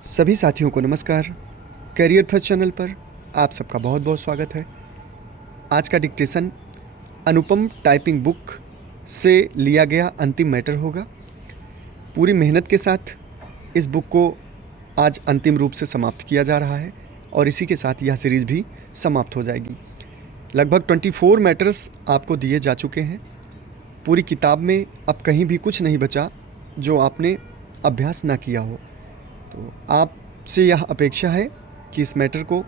सभी साथियों को नमस्कार। करियर फर्स्ट चैनल पर आप सबका बहुत बहुत स्वागत है। आज का डिक्टेशन अनुपम टाइपिंग बुक से लिया गया अंतिम मैटर होगा। पूरी मेहनत के साथ इस बुक को आज अंतिम रूप से समाप्त किया जा रहा है और इसी के साथ यह सीरीज़ भी समाप्त हो जाएगी। लगभग 24 मैटर्स आपको दिए जा चुके हैं। पूरी किताब में अब कहीं भी कुछ नहीं बचा जो आपने अभ्यास ना किया हो। तो आपसे यह अपेक्षा है कि इस मैटर को,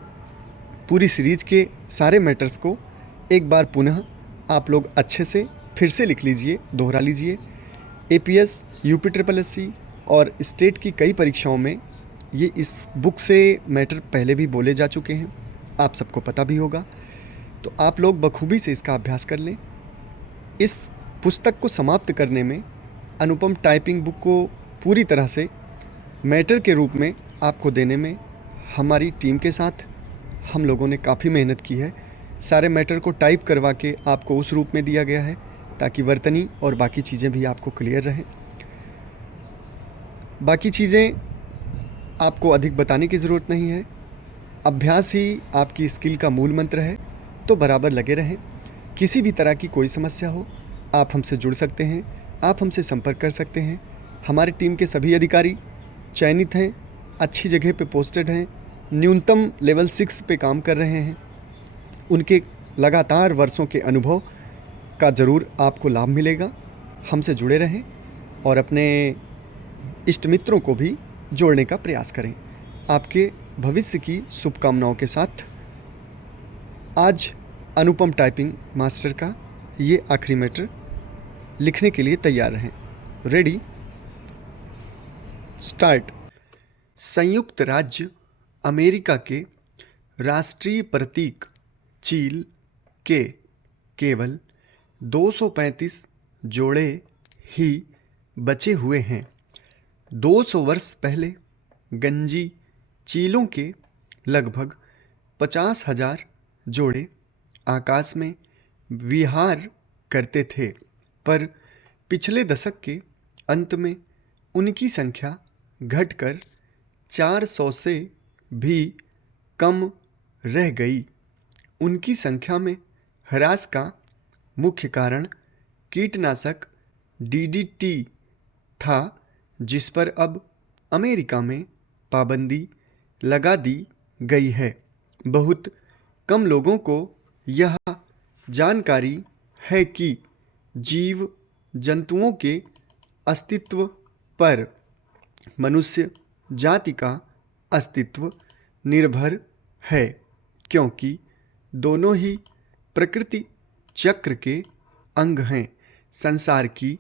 पूरी सीरीज के सारे मैटर्स को एक बार पुनः आप लोग अच्छे से फिर से लिख लीजिए, दोहरा लीजिए। एपीएस, यूपी ट्रिपल एससी और स्टेट की कई परीक्षाओं में ये इस बुक से मैटर पहले भी बोले जा चुके हैं, आप सबको पता भी होगा। तो आप लोग बखूबी से इसका अभ्यास कर लें। इस पुस्तक को समाप्त करने में, अनुपम टाइपिंग बुक को पूरी तरह से मैटर के रूप में आपको देने में हमारी टीम के साथ हम लोगों ने काफ़ी मेहनत की है। सारे मैटर को टाइप करवा के आपको उस रूप में दिया गया है ताकि वर्तनी और बाकी चीज़ें भी आपको क्लियर रहें। बाकी चीज़ें आपको अधिक बताने की ज़रूरत नहीं है। अभ्यास ही आपकी स्किल का मूल मंत्र है, तो बराबर लगे रहें। किसी भी तरह की कोई समस्या हो, आप हमसे जुड़ सकते हैं, आप हमसे संपर्क कर सकते हैं। हमारी टीम के सभी अधिकारी चयनित हैं, अच्छी जगह पे पोस्टेड हैं, न्यूनतम लेवल 6 पे काम कर रहे हैं। उनके लगातार वर्षों के अनुभव का ज़रूर आपको लाभ मिलेगा। हमसे जुड़े रहें और अपने इष्ट मित्रों को भी जोड़ने का प्रयास करें। आपके भविष्य की शुभकामनाओं के साथ आज अनुपम टाइपिंग मास्टर का ये आखिरी मैटर लिखने के लिए तैयार रहें। Ready, start. संयुक्त राज्य अमेरिका के राष्ट्रीय प्रतीक चील के केवल 235 जोड़े ही बचे हुए हैं। 200 वर्ष पहले गंजी चीलों के लगभग 50,000 जोड़े आकाश में विहार करते थे, पर पिछले दशक के अंत में उनकी संख्या घटकर 400 से भी कम रह गई। उनकी संख्या में ह्रास का मुख्य कारण कीटनाशक डीडीटी था, जिस पर अब अमेरिका में पाबंदी लगा दी गई है। बहुत कम लोगों को यह जानकारी है कि जीव जंतुओं के अस्तित्व पर मनुष्य जाति का अस्तित्व निर्भर है, क्योंकि दोनों ही प्रकृति चक्र के अंग हैं। संसार की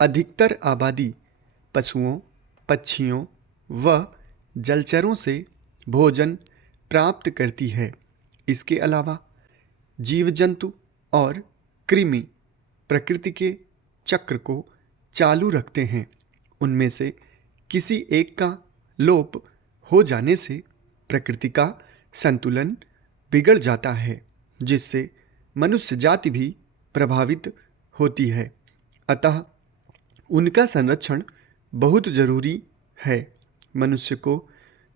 अधिकतर आबादी पशुओं, पक्षियों व जलचरों से भोजन प्राप्त करती है। इसके अलावा जीव जंतु और कृमि प्रकृति के चक्र को चालू रखते हैं। उनमें से किसी एक का लोप हो जाने से प्रकृति का संतुलन बिगड़ जाता है, जिससे मनुष्य जाति भी प्रभावित होती है। अतः उनका संरक्षण बहुत जरूरी है। मनुष्य को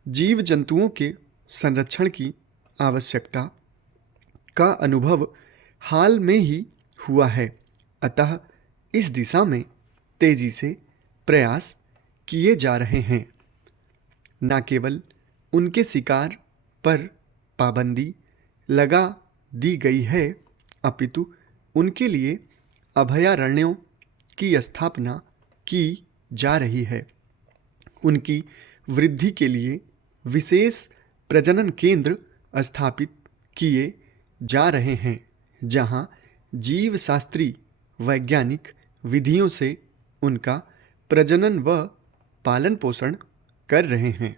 जीव जंतुओं के संरक्षण की आवश्यकता का अनुभव हाल में ही हुआ है। अतः इस दिशा में तेजी से प्रयास किए जा रहे हैं। न केवल उनके शिकार पर पाबंदी लगा दी गई है, अपितु उनके लिए अभयारण्यों की स्थापना की जा रही है। उनकी वृद्धि के लिए विशेष प्रजनन केंद्र स्थापित किए जा रहे हैं, जहां जीव शास्त्री वैज्ञानिक विधियों से उनका प्रजनन व पालन पोषण कर रहे हैं।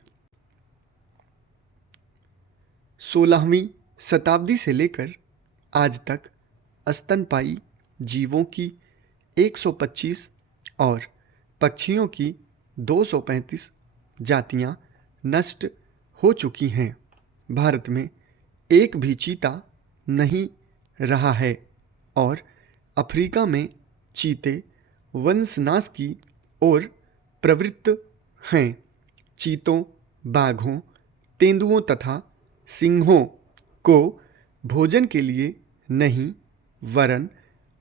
16वीं शताब्दी से लेकर आज तक स्तनपायी जीवों की 125 और पक्षियों की 235 जातियां नष्ट हो चुकी हैं। भारत में एक भी चीता नहीं रहा है और अफ्रीका में चीते वंशनाश की ओर प्रवृत्त हैं। चीतों बाघों, तेंदुओं तथा सिंहों को भोजन के लिए नहीं वरन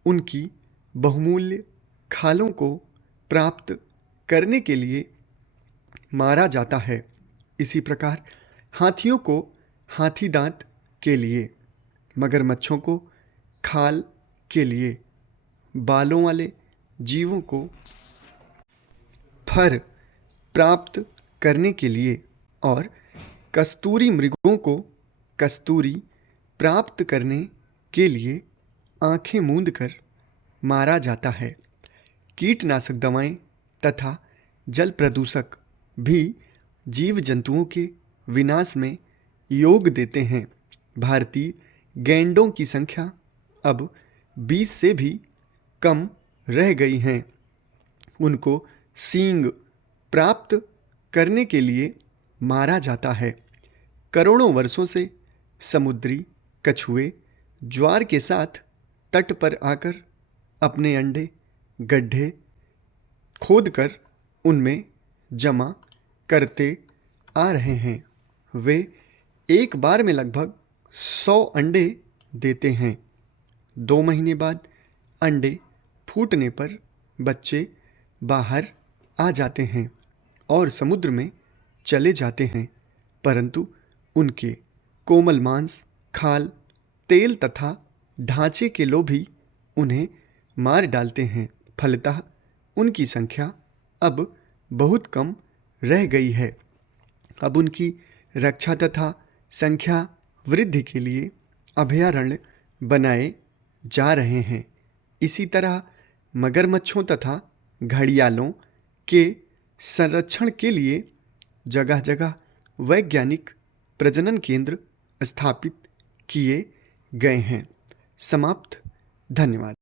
उनकी बहुमूल्य खालों को प्राप्त करने के लिए मारा जाता है। इसी प्रकार हाथियों को हाथी दांत के लिए, मगरमच्छों को खाल के लिए, बालों वाले जीवों को फर प्राप्त करने के लिए और कस्तूरी मृगों को कस्तूरी प्राप्त करने के लिए आंखें मूंद कर मारा जाता है। कीटनाशक दवाएं तथा जल प्रदूषक भी जीव जंतुओं के विनाश में योग देते हैं। भारतीय गैंडों की संख्या अब 20 से भी कम रह गई हैं। उनको सींग प्राप्त करने के लिए मारा जाता है। करोड़ों वर्षों से समुद्री कछुए ज्वार के साथ तट पर आकर अपने अंडे गड्ढे खोदकर उनमें जमा करते आ रहे हैं। वे एक बार में लगभग 100 अंडे देते हैं। 2 महीने बाद अंडे फूटने पर बच्चे बाहर आ जाते हैं और समुद्र में चले जाते हैं, परंतु उनके कोमल मांस, खाल, तेल तथा ढांचे के लोभी उन्हें मार डालते हैं। फलतः उनकी संख्या अब बहुत कम रह गई है। अब उनकी रक्षा तथा संख्या वृद्धि के लिए अभयारण्य बनाए जा रहे हैं। इसी तरह मगरमच्छों तथा घड़ियालों के संरक्षण के लिए जगह जगह वैज्ञानिक प्रजनन केंद्र स्थापित किए गए हैं। समाप्त। धन्यवाद।